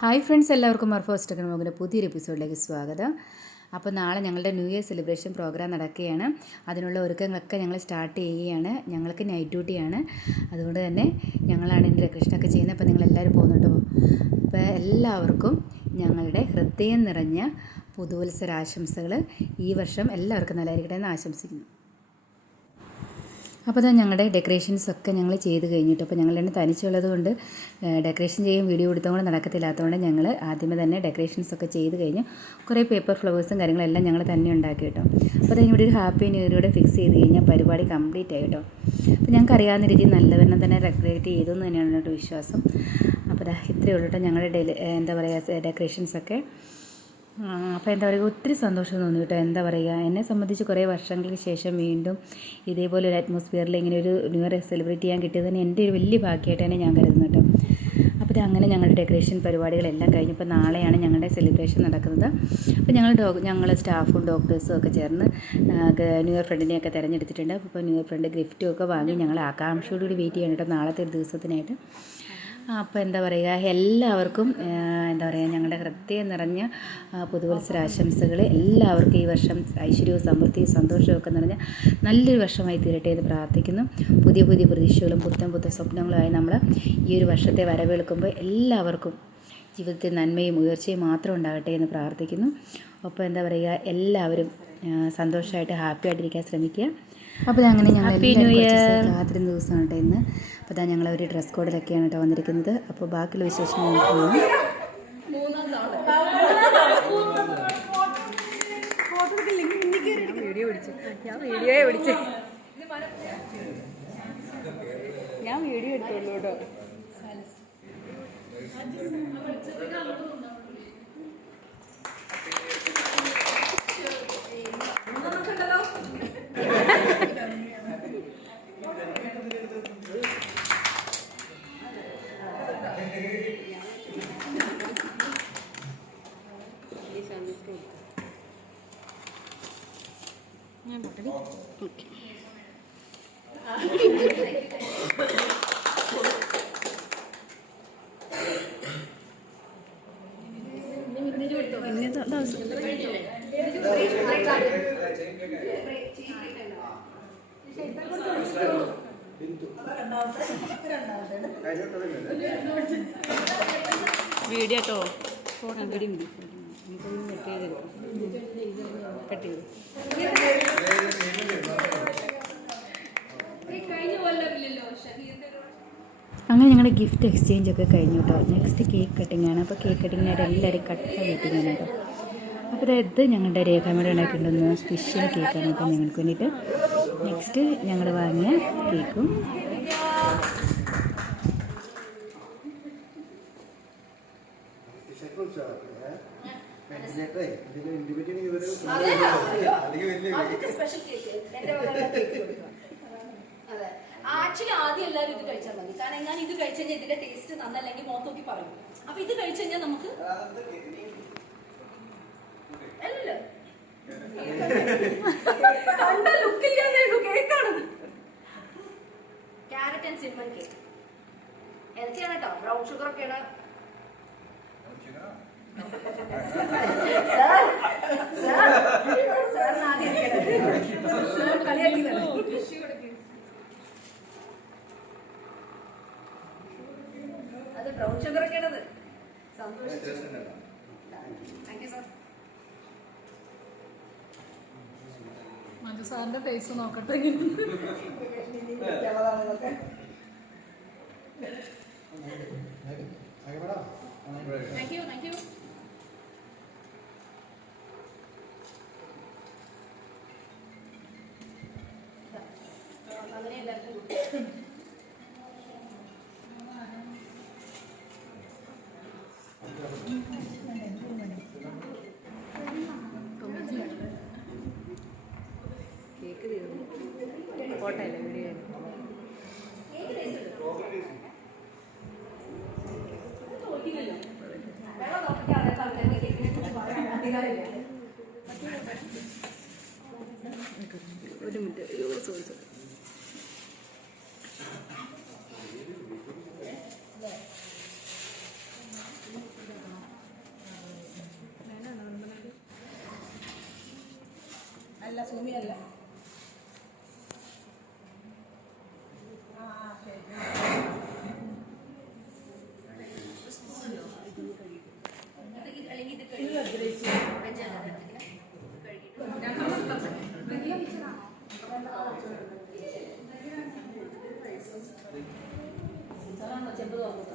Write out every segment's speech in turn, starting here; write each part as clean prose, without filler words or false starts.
Hi friends, എല്ലാവർക്കും മർഫോസ് ടെക്നോളജിയുടെ പുതിയൊരു എപ്പിസോഡിലേക്ക് സ്വാഗതം. അപ്പോൾ നാളെ ഞങ്ങളുടെ ന്യൂ ഇയർ സെലിബ്രേഷൻ പ്രോഗ്രാം നടക്കുകയാണ്. അതിനുള്ള ഒരുക്കങ്ങളൊക്കെ ഞങ്ങൾ സ്റ്റാർട്ട് ചെയ്യുകയാണ്. ഞങ്ങൾക്ക് നൈറ്റ് ഡ്യൂട്ടിയാണ്, അതുകൊണ്ട് തന്നെ ഞങ്ങളാണ് ഇതിൻ്റെ ഡെക്കറേഷനൊക്കെ ചെയ്യുന്നത്. അപ്പോൾ നിങ്ങളെല്ലാവരും പോകുന്നുണ്ട്. അപ്പോൾ എല്ലാവർക്കും ഞങ്ങളുടെ ഹൃദയം നിറഞ്ഞ പുതുവത്സരാശംസകൾ. ഈ വർഷം എല്ലാവർക്കും നല്ലതായിരിക്കട്ടെ എന്ന് ആശംസിക്കുന്നു. അപ്പോൾ ഞങ്ങളുടെ ഡെക്കറേഷൻസൊക്കെ ഞങ്ങൾ ചെയ്ത് കഴിഞ്ഞിട്ട്, അപ്പോൾ ഞങ്ങൾ തന്നെ തനിച്ചുള്ളത് കൊണ്ട് ഡെക്കറേഷൻ ചെയ്യും വീഡിയോ എടുത്തും കൂടെ നടക്കത്തില്ലാത്തതുകൊണ്ട് ഞങ്ങൾ ആദ്യമേ തന്നെ ഡെക്കറേഷൻസൊക്കെ ചെയ്ത് കഴിഞ്ഞ് കുറേ പേപ്പർ ഫ്ലവേഴ്സും കാര്യങ്ങളെല്ലാം ഞങ്ങൾ തന്നെ ഉണ്ടാക്കി കേട്ടോ. അപ്പോൾ ഇവിടെ ഒരു ഹാപ്പി ന്യൂ ഇയർ ഫിക്സ് ചെയ്ത് കഴിഞ്ഞാൽ പരിപാടി കംപ്ലീറ്റ് ആയി കേട്ടോ. അപ്പോൾ ഞങ്ങൾക്ക് അറിയാവുന്ന രീതിയിൽ നല്ലവണ്ണം തന്നെ ഡെക്കറേറ്റ് ചെയ്തു എന്ന് തന്നെയാണ് കേട്ടോ വിശ്വാസം. അപ്പോൾ ഇത്രയേ ഉള്ളൂ കേട്ടോ ഞങ്ങളുടെ എന്താ പറയുക ഡെക്കറേഷൻസൊക്കെ. അപ്പോൾ എന്താ പറയുക, ഒത്തിരി സന്തോഷം തോന്നി കേട്ടോ. എന്താ പറയുക, എന്നെ സംബന്ധിച്ച് കുറേ വർഷങ്ങൾക്ക് ശേഷം വീണ്ടും ഇതേപോലെ ഒരു അറ്റ്മോസ്ഫിയറിൽ ഇങ്ങനെ ഒരു ന്യൂ ഇയർ സെലിബ്രേറ്റ് ചെയ്യാൻ കിട്ടിയത് തന്നെ എൻ്റെ ഒരു വലിയ ഭാഗ്യമായിട്ട് തന്നെ ഞാൻ കരുതുന്നു കേട്ടോ. അപ്പോൾ അങ്ങനെ ഞങ്ങളുടെ ഡെക്കറേഷൻ പരിപാടികളെല്ലാം കഴിഞ്ഞപ്പോൾ നാളെയാണ് ഞങ്ങളുടെ സെലിബ്രേഷൻ നടക്കുന്നത്. അപ്പോൾ ഞങ്ങൾ സ്റ്റാഫും ഡോക്ടേഴ്സും ഒക്കെ ചേർന്ന് ന്യൂ ഇയർ ഫ്രണ്ടിനെയൊക്കെ തിരഞ്ഞെടുത്തിട്ടുണ്ട്. അപ്പോൾ ന്യൂ ഇയർ ഫ്രണ്ട് ഗിഫ്റ്റും ഒക്കെ വാങ്ങി ഞങ്ങൾ ആകാംക്ഷയോടുകൂടി വെയിറ്റ് ചെയ്യണം കേട്ടോ നാളത്തെ ഒരു ദിവസത്തിനായിട്ട്. അപ്പോൾ എന്താ പറയുക, എല്ലാവർക്കും എന്താ പറയുക ഞങ്ങളുടെ ഹൃദയം നിറഞ്ഞ പുതുവത്സരാശംസകൾ. എല്ലാവർക്കും ഈ വർഷം ഐശ്വര്യവും സമൃദ്ധിയും സന്തോഷവും ഒക്കെ നിറഞ്ഞ നല്ലൊരു വർഷമായി തീരട്ടെ എന്ന് പ്രാർത്ഥിക്കുന്നു. പുതിയ പുതിയ പ്രതീക്ഷകളും പുത്തൻ സ്വപ്നങ്ങളുമായി നമ്മൾ ഈ ഒരു വർഷത്തെ വരവേൽക്കുമ്പോൾ എല്ലാവർക്കും ജീവിതത്തിൽ നന്മയും ഉയർച്ചയും മാത്രം ഉണ്ടാകട്ടെ എന്ന് പ്രാർത്ഥിക്കുന്നു. ഒപ്പം എന്താ പറയുക, എല്ലാവരും സന്തോഷമായിട്ട് ഹാപ്പി ആയിട്ടിരിക്കാൻ ശ്രമിക്കുക. അപ്പോൾ അങ്ങനെ ഞങ്ങൾ കാത്തിരുന്ന ദിവസമാണ് കേട്ടോ ഇന്ന്. അപ്പോൾ ഞങ്ങൾ ഒരു ഡ്രസ് കോഡിലൊക്കെയാണ് കേട്ടോ വന്നിരിക്കുന്നത്. അപ്പോൾ ബാക്കിയുള്ള വിശേഷങ്ങൾ നോക്കുകയാണ്. ഞാൻ വീഡിയോ എടുത്തോളൂ കേട്ടോ. വീഡിയോ കേട്ടോ, കട്ട് ചെയ്തു. അങ്ങനെ ഞങ്ങളുടെ ഗിഫ്റ്റ് എക്സ്ചേഞ്ച് ഒക്കെ കഴിഞ്ഞു കേട്ടോ. നെക്സ്റ്റ് കേക്ക് കട്ടിംഗ് ആണ്. അപ്പോൾ കേക്ക് കട്ടിങ്ങിനായിട്ട് എല്ലാവരും കട്ട വെയിറ്റിംഗ് ആണ് കേട്ടോ. അപ്പോൾ ഇത് ഞങ്ങളുടെ രേഖാമയുടെ ഉണ്ടാക്കിയിട്ടുണ്ടെന്ന് സ്പെഷ്യൽ കേക്കാണ് കേട്ടോ ഞങ്ങൾക്ക് വേണ്ടിയിട്ട്. നെക്സ്റ്റ് ഞങ്ങൾ വാങ്ങിയ കേക്കും ആക്ച്വലി ആദ്യം എല്ലാവരും ഇത് കഴിച്ചാൽ മതി. കാരണം ഞാൻ ഇത് കഴിച്ചു കഴിഞ്ഞാൽ ഇതിന്റെ ടേസ്റ്റ് നന്നല്ലെങ്കിൽ മോത്ത് നോക്കി പറയും. അപ്പൊ ഇത് കഴിച്ചു കഴിഞ്ഞാൽ നമുക്ക് അല്ലല്ലോ കണ്ട ലുക്കില്ലാതെ കേക്കാണ്. ക്യാരറ്റ് ആൻഡ് സിമ്മൺ കേക്ക് എന്തൊക്കെയാണ് കേട്ടോ. ബ്രൗൺ ഷുഗർ ഒക്കെയാണ്. അത് ബ്രൗൺ ഷുഗർ ഒക്കെയാണത്. സന്തോഷം. Thank you sir. മഞ്ജുസാറിന്റെ ഫേസ് നോക്കട്ടെ. Thank you thank you. അങ്ങനെ എല്ലാവർക്കും കേക്ക് തീർന്നു. ഫോട്ടോ അല്ലേ വീഡിയോ. ഒരു മിനിറ്റ്, സോറി. സുമിയല്ല. അല്ലെങ്കിൽ ഇത് ഇത് വെച്ച് ചെമ്പ് തോന്നുന്നു.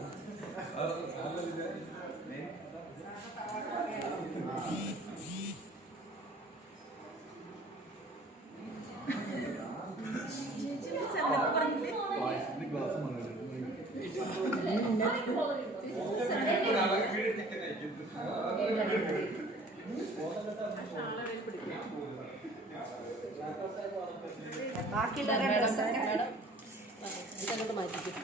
ബാക്കിയുള്ള ഇതങ്ങോട്ട് മാറ്റിക്കും.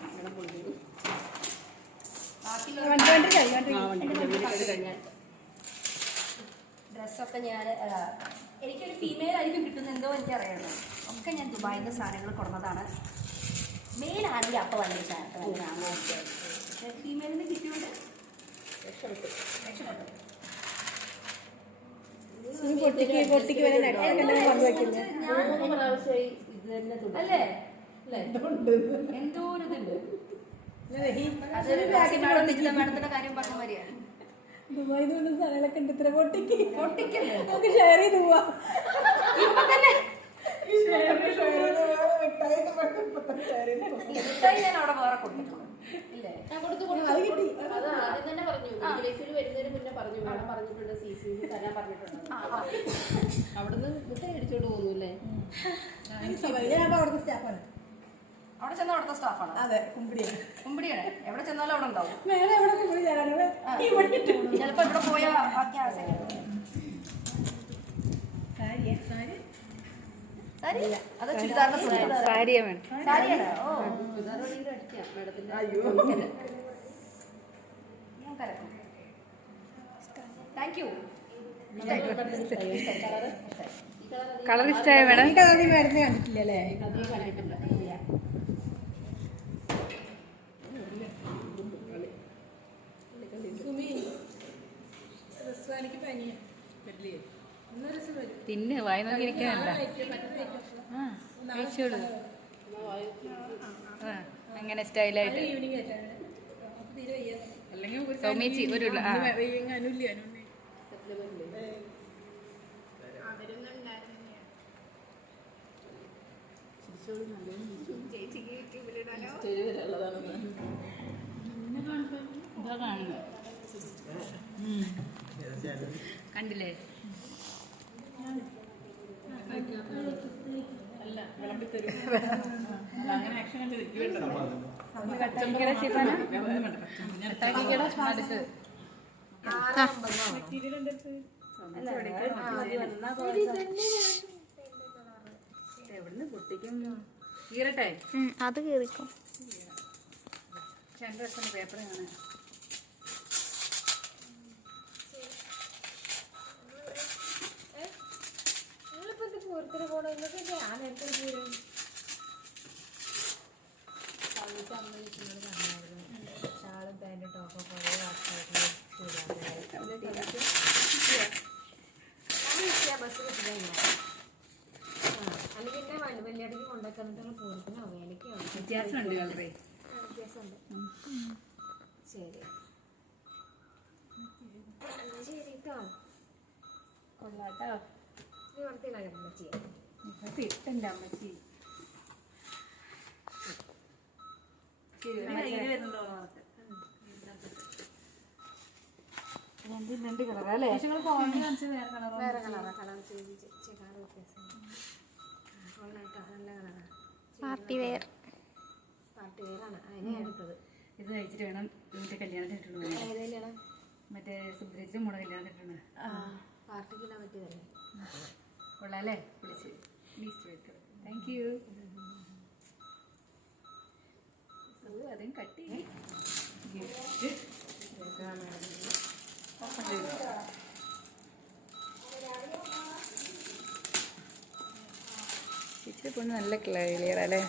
ഡ്രസ്സൊക്കെ ഞാൻ എനിക്കൊരു ഫീമെയിൽ ആയിരിക്കും കിട്ടുന്നത് എന്തോ എനിക്ക് അറിയണം. ഒക്കെ ഞാൻ ദുബായിൽ നിന്ന് സാധനങ്ങൾ കൊടുന്നതാണ്. മെയിലാണെങ്കിൽ അപ്പോൾ ഭയങ്കര സാധനമാണ്. പക്ഷേ ഫീമെയിലിന് കിട്ടിയോണ്ട് രക്ഷപ്പെട്ടു. അല്ലേ എന്തോ ഒരു ഇതുണ്ട്. മാഡത്തിന്റെ കാര്യം പറഞ്ഞ മാതിരിയാണ്. ദുബായിൽ നിന്ന് സാധനങ്ങളൊക്കെ ഉണ്ട്. ഇത്ര പൊട്ടിക്കല്ലേ നമുക്ക് ഷെയർ ചെയ്ത് പോവാ. ഇപ്പൊ തന്നെ ഞാൻ അവിടെ വേറെ കൊടുത്തിട്ടുണ്ട്. ഇല്ലേ അത് ആദ്യം തന്നെ പറഞ്ഞു. വിജിലേഴ്സിൽ വരുന്നതിന് മുന്നേ പറഞ്ഞു. മാഡം പറഞ്ഞിട്ടുണ്ട് CC തരാൻ പറഞ്ഞിട്ടുണ്ട്. അവിടുന്ന് ഇത് അടിച്ചോണ്ട് പോകുന്നല്ലേ? അവിടുത്തെ സ്റ്റാഫാണ്. അവിടെ ചെന്ന അവിടുത്തെ സ്റ്റാഫാണ്. അതെ, കുമ്പിടിയാണ്. കുമ്പിടിയാണ്. എവിടെ ചെന്നാലും അവിടെ ഉണ്ടാവും. വേറെ എവിടെ കുമ്പിടി തരാനോ ചിലപ്പോ ഇവിടെ പോയാൽ അത് ചുരിദാറിന്റെ സാരിയാണ്. സാരിയാണ്. ഓ അടിക്കാം മാഡത്തിന്റെ. ഞാൻ കരക്കും. Thank you. കളർ ഇഷ്ടമായ മേഡം? മരുന്ന് കണ്ടിട്ടില്ലല്ലേ? അധികം കണ്ടിട്ടില്ല. തിന്ന് വായി നോക്കിയിരിക്കാനല്ല. കഴിച്ചോളൂ. അങ്ങനെ സ്റ്റൈലായിട്ട് സൗമ്യച്ചി ഒരു കണ്ടില്ലേ? എവിടുന്ന് പൊട്ടിക്കും? കീറട്ടെ? അത് കീറിക്കും. രണ്ട് വർഷം പേപ്പർ കാണാൻ ഷാളും പാൻറ്റും ടോപ്പും കുറേ വർഷമായിട്ട് ബസ് കിട്ടില്ല. അല്ലെങ്കിൽ പിന്നെ വലിയടക്ക് കൊണ്ടുവന്നിട്ടുള്ള പൂരത്തിനോ വേലയ്ക്കോ വ്യത്യാസമുണ്ട് കളറേ. വ്യത്യാസമുണ്ട്. ശരി ശരി കേട്ടോ. കൊള്ളാട്ടോ. നീ വൃത്തിയിലാകണം ചെയ്യാം. ഇട്ടെൻ്റെ അമ്മച്ചി രണ്ട് കളറല്ലേ? വേറെ കളറാ. കളർ ചെയ്ത് കളർ വ്യത്യാസം. കൊള്ളാട്ടോ. നല്ല കളറാണ്. Party wear. പാർട്ടി വെയറാണ്. അതിനെ എടുത്തത്. ഇത് കഴിച്ചിട്ട് വേണം മറ്റേ കല്യാണത്തിട്ടുള്ളൂ. ഏതെല്ലാം മറ്റേ സുബ്രജിയും മോളെ കല്യാണത്തിട്ടുണ്ട്. പാർട്ടിക്കിടാൻ പറ്റിയതല്ലേ? കൊള്ളാല്ലേ? വിളിച്ച് താങ്ക് യു. അതും കട്ടി ചേച്ചി പൊണ്ണ് നല്ല ക്ലിയർ അല്ലേ?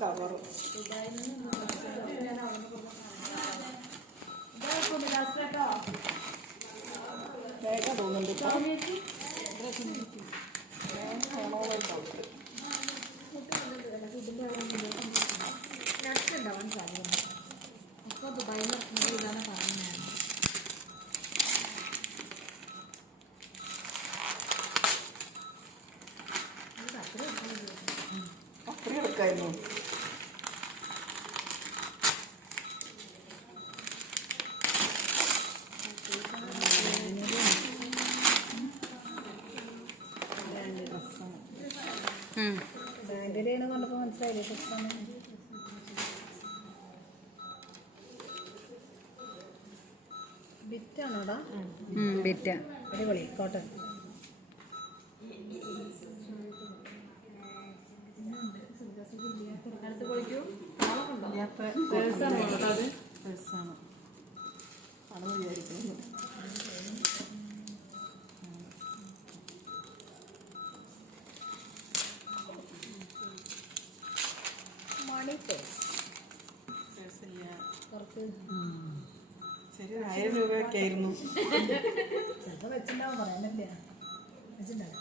കവറും വേഗം തോന്നുന്നുണ്ട് നട്സ് ഉണ്ടാവാൻ സാധ്യത അപ്പോൾ ദുബായിൽ ഇതാണ് പറഞ്ഞത്. അത്രയും എടുക്കായിരുന്നു. ബാങ്കിലാണ് കണ്ടപ്പോൾ മനസ്സിലായില്ലേ ഡ്രസ്സാണ്. ബിറ്റാണോടാ? ബിറ്റ അടിപൊളി കോട്ടൺ. പേഴ്സാണ് ആണെന്ന് വിചാരിക്കുന്നു. മണി പേഴ്സില്ല കുറച്ച് ശരി 1000 രൂപയൊക്കെ ആയിരുന്നു. ചിലപ്പോൾ വെച്ചിട്ടുണ്ടാവും, പറയാനില്ല. വെച്ചിട്ടുണ്ടാവും.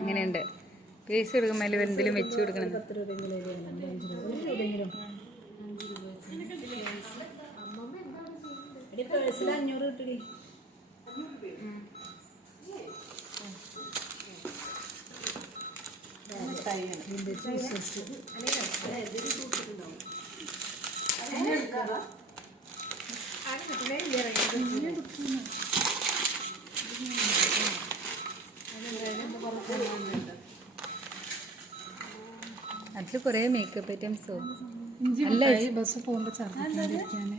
അങ്ങനെയുണ്ട്. പേസ് കൊടുക്കുമ്പോൾ അതിൽ എന്തെങ്കിലും വെച്ച് കൊടുക്കണം. 10 രൂപയെങ്കിലും പേഴ്സിൽ 500 കിട്ടി. അതിൽ കുറേ മേക്കപ്പ് ഐറ്റംസോ അല്ല ബസ് പോകുമ്പോൾ ഛർദ്ദിക്കാതിരിക്കാൻ.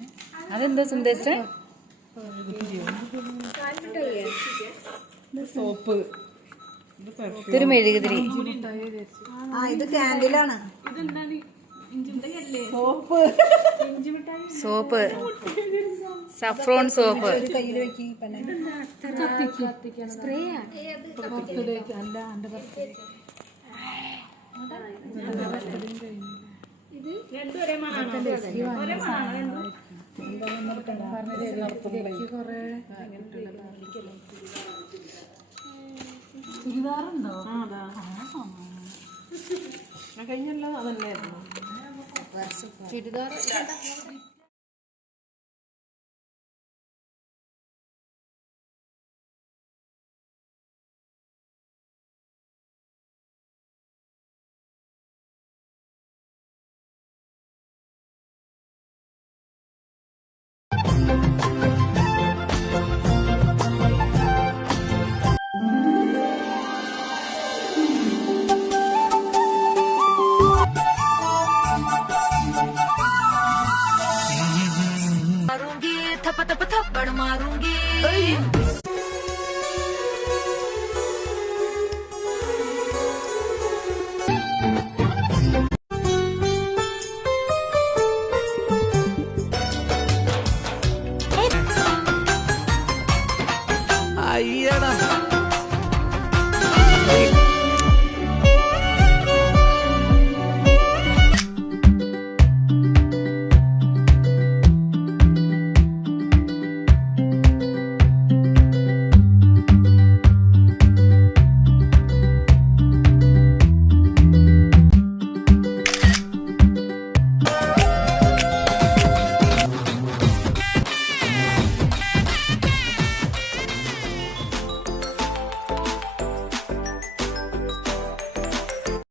അതെന്താ സുന്ദര സോപ്പ്. ഇതൊരു മെഴുകുതിരി. ഇത് കാൻഡിലാണ്. Soap soap saffron soap. കയ്യിൽ വെക്കി സ്പ്രേ അല്ല എൻ്റെ ബർത്ത്ഡേ. ചുരിദാറുണ്ടോ? കഴിഞ്ഞല്ലോ അതല്ലായിരുന്നു ചുരിദാർ थप्पड़ मारूंगी। അയ്യടാ